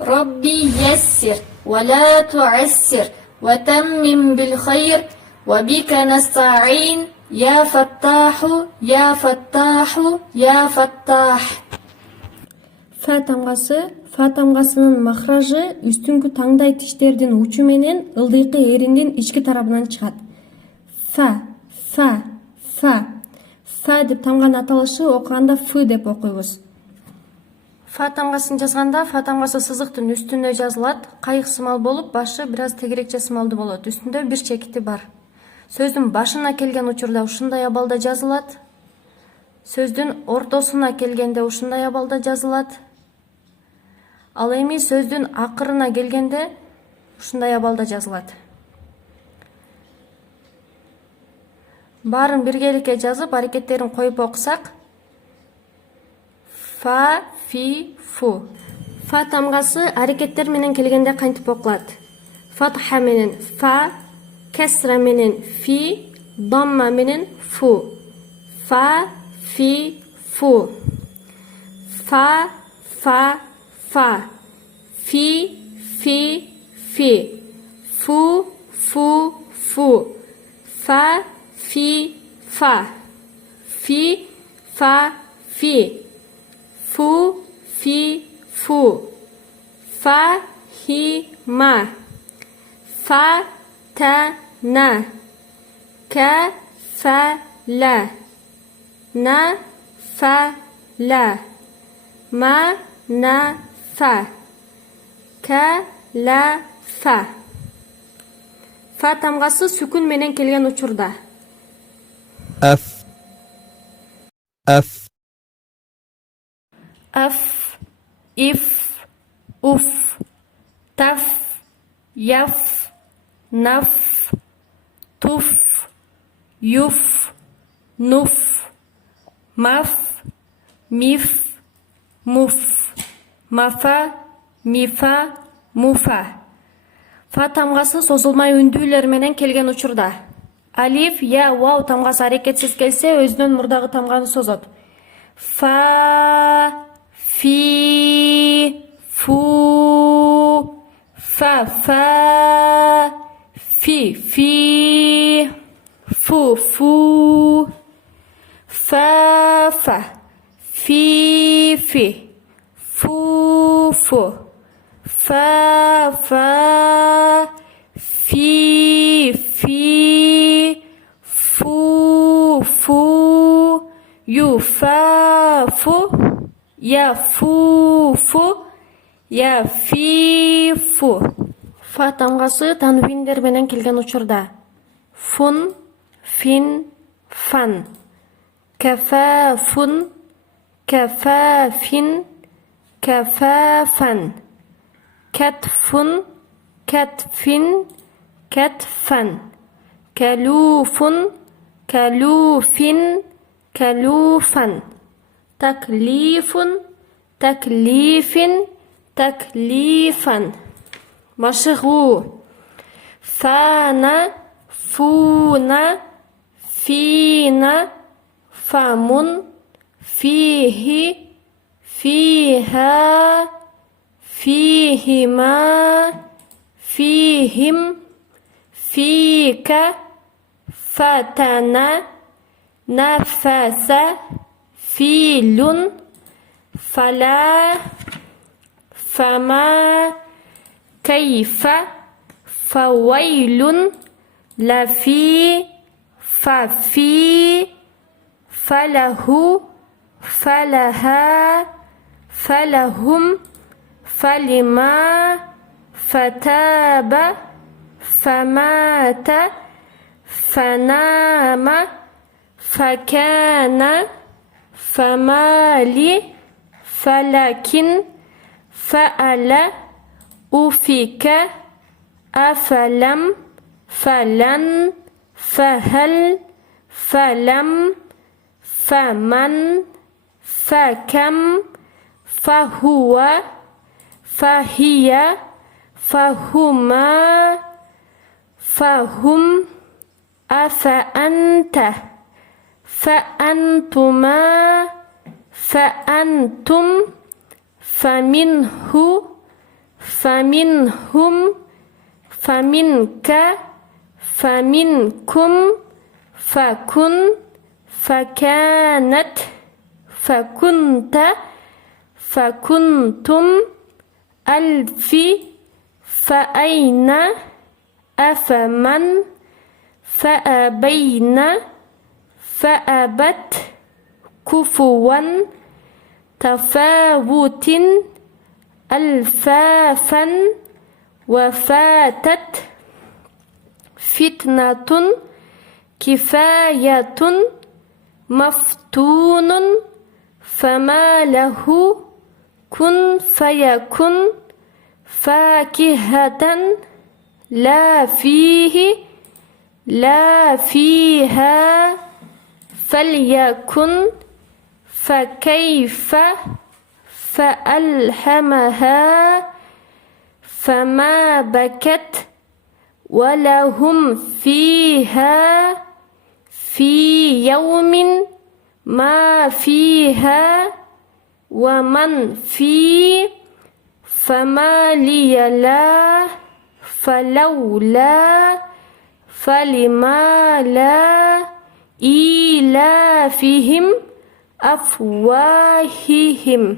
ربي يسر ولا تعسر وتمم بالخير وبك نستعين يا فتاح يا فتاح يا فتاح. Фа тамгасы. Фа тамгасынын махражы үстүңкү таңдай тиштердин учу менен ылдыйкы эриндин ички тарабынан чыгат. Фа, фа, фа. Фа деп тамганын аталышы окуганда ф деп окуйбуз. Фа тамгасын жазганда фа тамгасы сызыктын үстүнө жазылат. Кайык сымал болуп, башы бир аз тегерекче сымалдуу болот. Үстүндө бир чекити бар. Сөздүн башына келген учурда ушундай абалда жазылат. Сөздүн ортосуна келгенде ушундай абалда жазылат. Ал эми сөздүн акырына келгенде ушундай абалда жазылат. Баарын биргеликке жазып, аракеттерин коюп окусак: фа, фи, фу. Фа тамгасы аракеттер менен келгенде кантип окулат? Фатха менен фа, кесра менен фи, дамма менен фу. Фа, фи, фу. Фа, фа, фа. Фи, фи, фи. Фу, фу, фу. Фа, фи, фа. Фи, фа, фи. Фу, фи, фу. Фа, хи, ма. Фа, та, на. Ка, фа, ла. На, фа, ла. Ма, на, фа. Ка, ла, фа. Фа тамгасы сүкүн менен келген учурда: أف أف أف، إف، أف، تف، يف، نف، تف، يف، نف، مف، مف، مف، مفا، мифа, муфа. Фа тамгасы созулмай үндүүлөр менен келген учурда: алиф, я, вау тамгасы аракетсиз келсе, өзүнөн мурдагы тамганы созот. Фа, фи, фу. Фа, фа. Фи, фи. Фу, фу. Фа, фа. Фи, фи. Фу, фу. Фа, фа. Фи, фи. Фу, фу. Юфа, фу. Яфу, фу. Яфи, фу. Фа тамгасы танвиндер менен келген учурда: фун, фин, фан. Кафа, фун. Кафа, фин. كفافا. كتف، كتف، كتفا. كلوف، كلوف، كلوفا. تكليف، تكليف، تكليفا. مشغو. فانا، فونا، فينا. فم، فيه، فيها، فيهما، فيهم. فيك، فتن، نفس. فيل، فلا، فما. كيف، فويل. لفي، ففي. فله، فلها. فلهم. فلما. فتاب. فمات. فنام. فكان. فمال. فلكن. فأل. أفك. أفلم. فلن. فهل. فلم. فمن. فكم. فهو. فهي. فهما. فهم. أفأنت. فأنتما. فأنتم. فمنه. فمنهم فمنك فمنكم فكن فكانت فكنت فكنتم ألف فأين أفمن فأبين فأبت كفوا تفاوت ألفافا وفاتت فتنة كفاية مفتون فما له كن فيكن فاكهة لا فيه لا فيها فليكن فكيف فألهمها فما بكت ولهم فيها في يوم ما فيها ومن في فما لي لا فلولا فلما لا إيلافهم أفواههم